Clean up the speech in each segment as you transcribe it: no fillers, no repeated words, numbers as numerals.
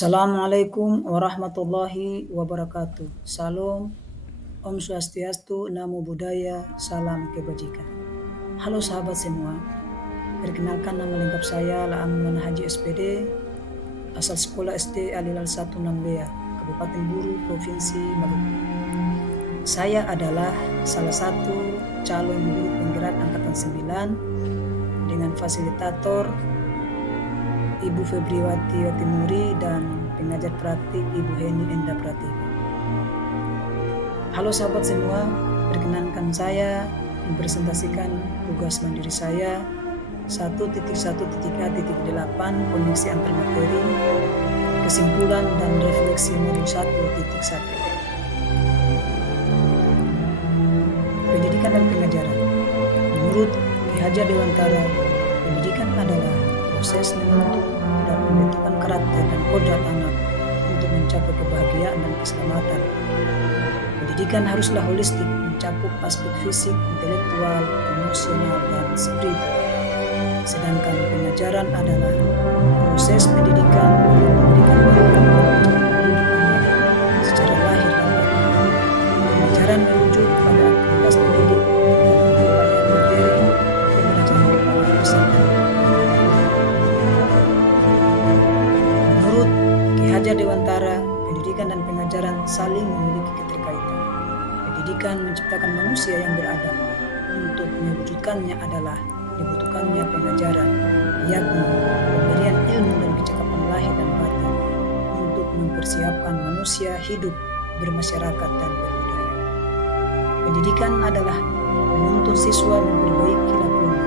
Assalamualaikum warahmatullahi wabarakatuh. Salam, Om Swastiastu, Namo Buddhaya, Salam Kebajikan. Halo sahabat semua, perkenalkan nama lengkap saya La'am Haji SPD, asal sekolah SD Alilal 1 Nambea, Kabupaten Buru, Provinsi Maluku. Saya adalah salah satu calon guru penggerak Angkatan 9 dengan fasilitator Ibu Febriwati Watimuri dan pengajar praktik Ibu Heni Enda Pratiwi. Halo sahabat semua, perkenankan saya mempresentasikan tugas mandiri saya 1.1.A.8 koneksi antar materi, kesimpulan dan refleksi modul 1.1. Pendidikan dan pengajaran. Menurut Ki Hajar Dewantara, pendidikan adalah proses membentuk dan pembentukan karakter dan kodrat anak untuk mencapai kebahagiaan dan keselamatan. Pendidikan haruslah holistik, mencakup aspek fisik, intelektual, emosional, dan spiritual. Sedangkan pengajaran adalah proses pendidikan yang memberikan hidup secara lahir dan batin. Pengajaran merujuk pada aktivitas pendidik dan materi pembelajaran kepala bersama. Menurut Ki Hajar Dewantara, pendidikan dan pengajaran saling memiliki keterkaitan. Pendidikan menciptakan manusia yang beradab. Untuk mewujudkannya adalah dibutuhkannya pengajaran, yakni pemberian ilmu dan kecakapan lahir dan batin untuk mempersiapkan manusia hidup, bermasyarakat, dan berbudaya. Pendidikan adalah menuntun siswa memperbaiki lakunya,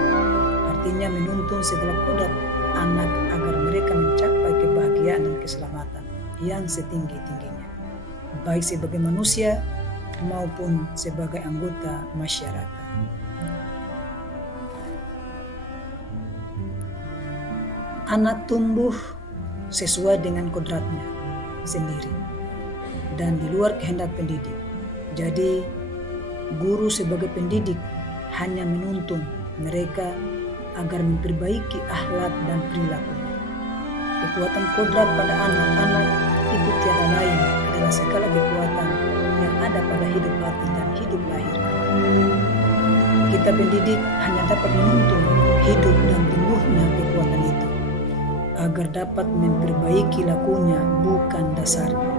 artinya menuntun segala kodrat anak agar mereka mencapai kebahagiaan dan keselamatan yang setinggi-tingginya, baik sebagai manusia maupun sebagai anggota masyarakat. Anak tumbuh sesuai dengan kodratnya sendiri dan di luar kehendak pendidik. Jadi, guru sebagai pendidik hanya menuntun mereka agar memperbaiki akhlak dan perilaku. Kekuatan kodrat pada anak-anak itu tiada lain adalah segala kekuatan yang ada pada hidup batin dan hidup lahir. Kita pendidik hanya dapat menuntun hidup dan tumbuhnya kekuatan itu agar dapat memperbaiki lakunya, bukan dasarnya.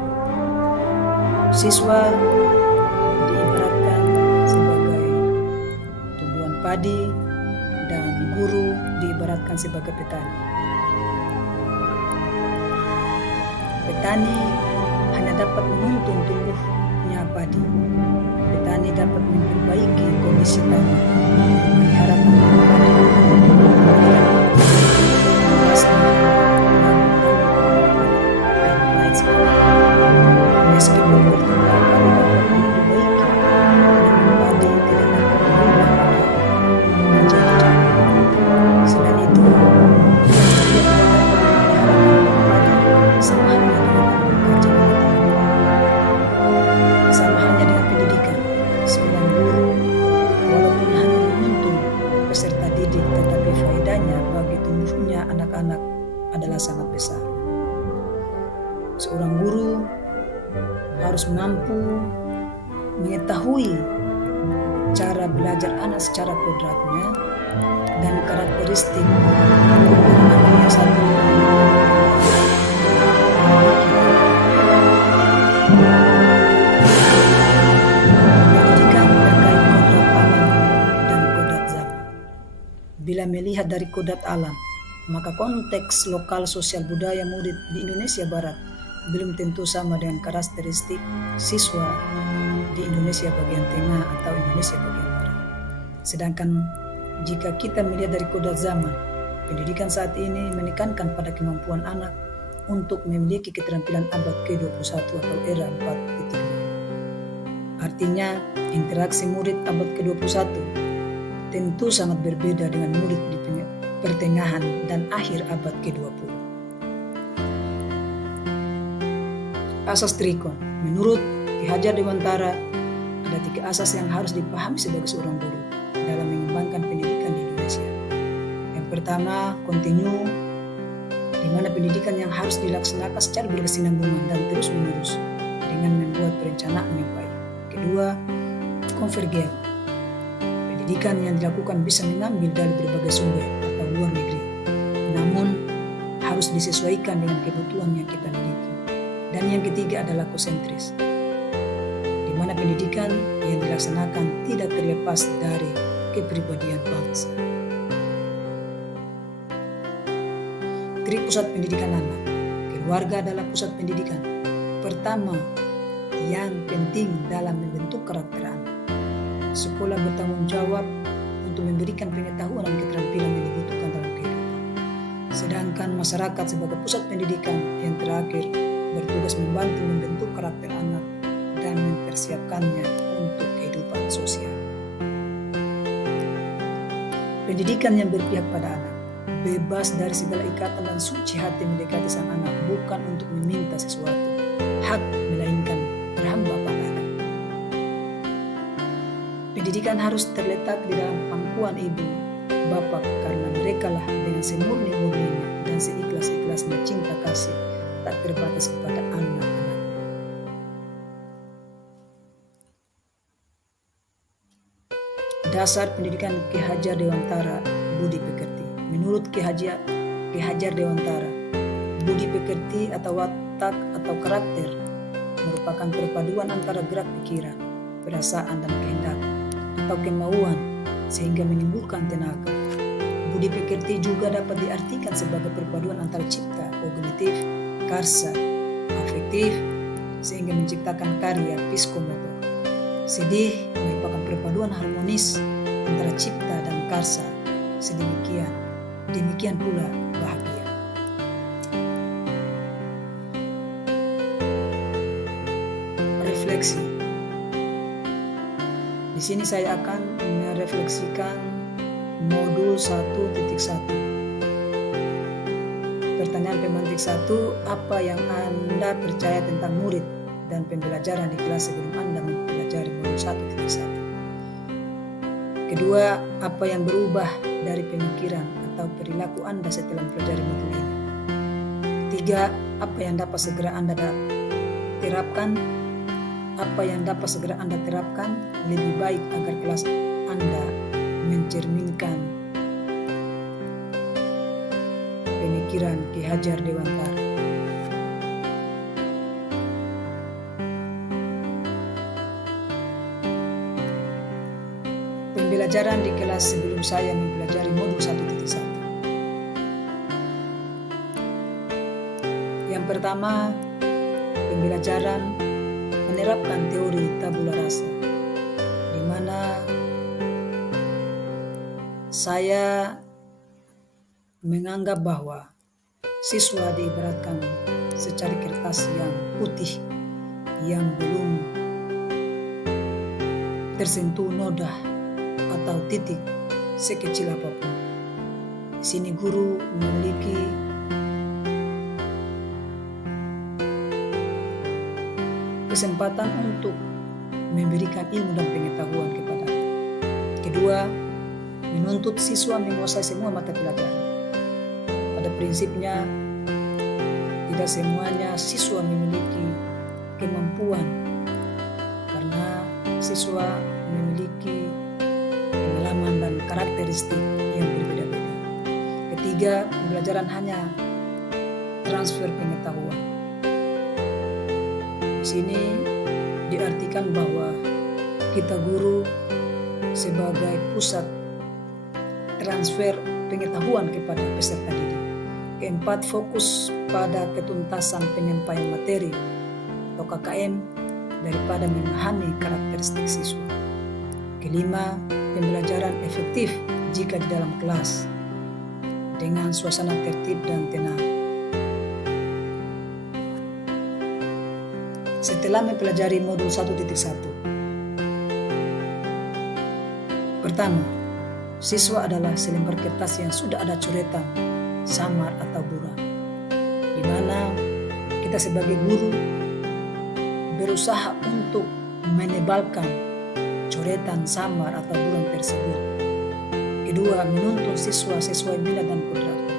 Siswa diibaratkan sebagai tumbuhan padi dan guru diibaratkan sebagai petani. Petani hanya dapat menuntun tumbuhnya padi. Petani dapat memperbaiki kondisi tanah, memelihara tanaman padi, dan lain sebagainya. Meskipun bertambah padi dapat memperbaiki, namun padi tidak dapat mengubah padi menjadi jagung. Selain itu, tidak dapat memelihara padi sama halnya dengan bekerja sama halnya dengan pendidikan. Seorang guru walaupun hanya menuntun peserta didik, tetapi faedahnya bagi tumbuhnya anak-anak adalah sangat besar. Seorang guru harus mampu mengetahui cara belajar anak secara kodratnya dan karakteristik anak yang satu. Pendidikan terkait kodrat alam dan kodrat zaman. Bila melihat dari kodrat alam, maka konteks lokal sosial budaya murid di Indonesia Barat belum tentu sama dengan karakteristik siswa di Indonesia bagian tengah atau Indonesia bagian barat. Sedangkan jika kita melihat dari kodrat zaman, pendidikan saat ini menekankan pada kemampuan anak untuk memiliki keterampilan abad ke-21 atau era 4.0. Artinya, interaksi murid abad ke-21 tentu sangat berbeda dengan murid di pertengahan dan akhir abad ke-20. Asas Trikon. Menurut Ki Hajar Dewantara, ada 3 asas yang harus dipahami sebagai seorang guru dalam mengembangkan pendidikan di Indonesia. Yang pertama, continue, di mana pendidikan yang harus dilaksanakan secara berkesinambungan dan terus-menerus dengan membuat perencanaan yang baik. Kedua, konvergen. Pendidikan yang dilakukan bisa mengambil dari berbagai sumber atau luar negeri, namun harus disesuaikan dengan kebutuhan yang kita miliki. Dan yang ketiga adalah kosentris, di mana pendidikan yang dilaksanakan tidak terlepas dari kepribadian bangsa. Trik pusat pendidikan anak. Keluarga adalah pusat pendidikan pertama yang penting dalam membentuk karakter anak. Sekolah bertanggung jawab untuk memberikan pengetahuan dan keterampilan yang dibutuhkan dalam kehidupan. Sedangkan masyarakat sebagai pusat pendidikan yang terakhir bertugas membantu membentuk karakter anak dan mempersiapkannya untuk kehidupan sosial. Pendidikan yang berpihak pada anak, bebas dari segala ikatan dan suci hati mendekati sang anak, bukan untuk meminta sesuatu hak, melainkan berhamba pada anak. Pendidikan harus terletak di dalam pangkuan ibu, bapak, karena merekalah dengan semurni-murninya dan seikhlas-ikhlasnya cinta kasih tak terbatas kepada anak-anak. Dasar pendidikan Ki Hajar Dewantara, budi pekerti. Menurut Ki Hajar Dewantara, budi pekerti atau watak atau karakter merupakan perpaduan antara gerak pikiran, perasaan dan kehendak atau kemauan sehingga menimbulkan tenaga. Budi pekerti juga dapat diartikan sebagai perpaduan antara cipta, kognitif, karsa, afektif sehingga menciptakan karya psikomotor. Sedih merupakan perpaduan harmonis antara cipta dan karsa, demikian pula bahagia. Refleksi. Di sini saya akan merefleksikan modul 1.1. Pertanyaan pemantik 1, apa yang Anda percaya tentang murid dan pembelajaran di kelas sebelum Anda mempelajari modul 1.1? Kedua, apa yang berubah dari pemikiran atau perilaku Anda setelah mempelajari modul ini? Ketiga, apa yang dapat segera Anda terapkan? Apa yang dapat segera Anda terapkan lebih baik agar kelas Anda mencerminkan pemikiran Ki Hajar Dewantara. Pembelajaran di kelas sebelum saya mempelajari modul 1.1. Yang pertama, pembelajaran menerapkan teori tabula rasa, di mana saya menganggap bahwa siswa diibaratkan secari kertas yang putih yang belum tersentuh noda atau titik sekecil apapun. Di sini guru memiliki kesempatan untuk memberikan ilmu dan pengetahuan kepada. Kedua, menuntut siswa menguasai semua mata pelajaran. Pada prinsipnya, tidak semuanya siswa memiliki kemampuan karena siswa memiliki pengalaman dan karakteristik yang berbeda-beda. Ketiga, pembelajaran hanya transfer pengetahuan. Di sini diartikan bahwa kita guru sebagai pusat transfer pengetahuan kepada peserta didik. Keempat, fokus pada ketuntasan penyampaian materi atau KKM daripada memahami karakteristik siswa. Kelima, pembelajaran efektif jika di dalam kelas dengan suasana tertib dan tenang. Setelah mempelajari modul 1.1. Pertama, siswa adalah selembar kertas yang sudah ada coretan, samar atau buram, di mana kita sebagai guru berusaha untuk menebalkan coretan, samar atau buram tersebut. Kedua, menuntun siswa sesuai minat dan kodratnya.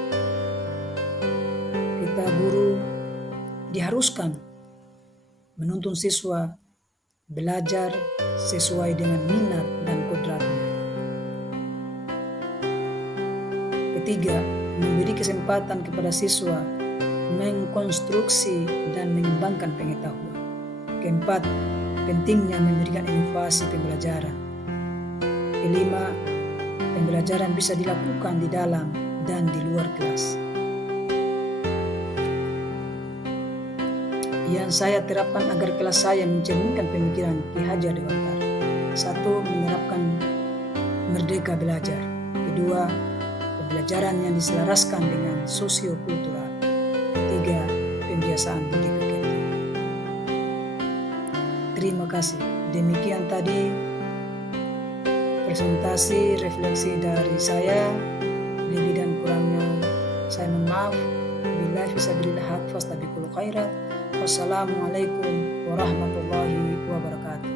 guru diharuskan menuntun siswa belajar sesuai dengan minat dan kodratnya. Ketiga, memberi kesempatan kepada siswa mengkonstruksi dan mengembangkan pengetahuan. Keempat, pentingnya memberikan inovasi pembelajaran. Kelima, pembelajaran bisa dilakukan di dalam dan di luar kelas. Yang saya terapkan agar kelas saya mencerminkan pemikiran Ki Hajar Dewantara. 1. Menerapkan merdeka belajar. Kedua, pembelajaran yang diselaraskan dengan sosiokultural. 3. Pembiasaan budi pekerti. Terima kasih. Demikian tadi presentasi refleksi dari saya. Lebih dan kurangnya saya mohon maaf. Billahi fisabilillah haq fastabiqul khairat. Wassalamualaikum warahmatullahi wabarakatuh.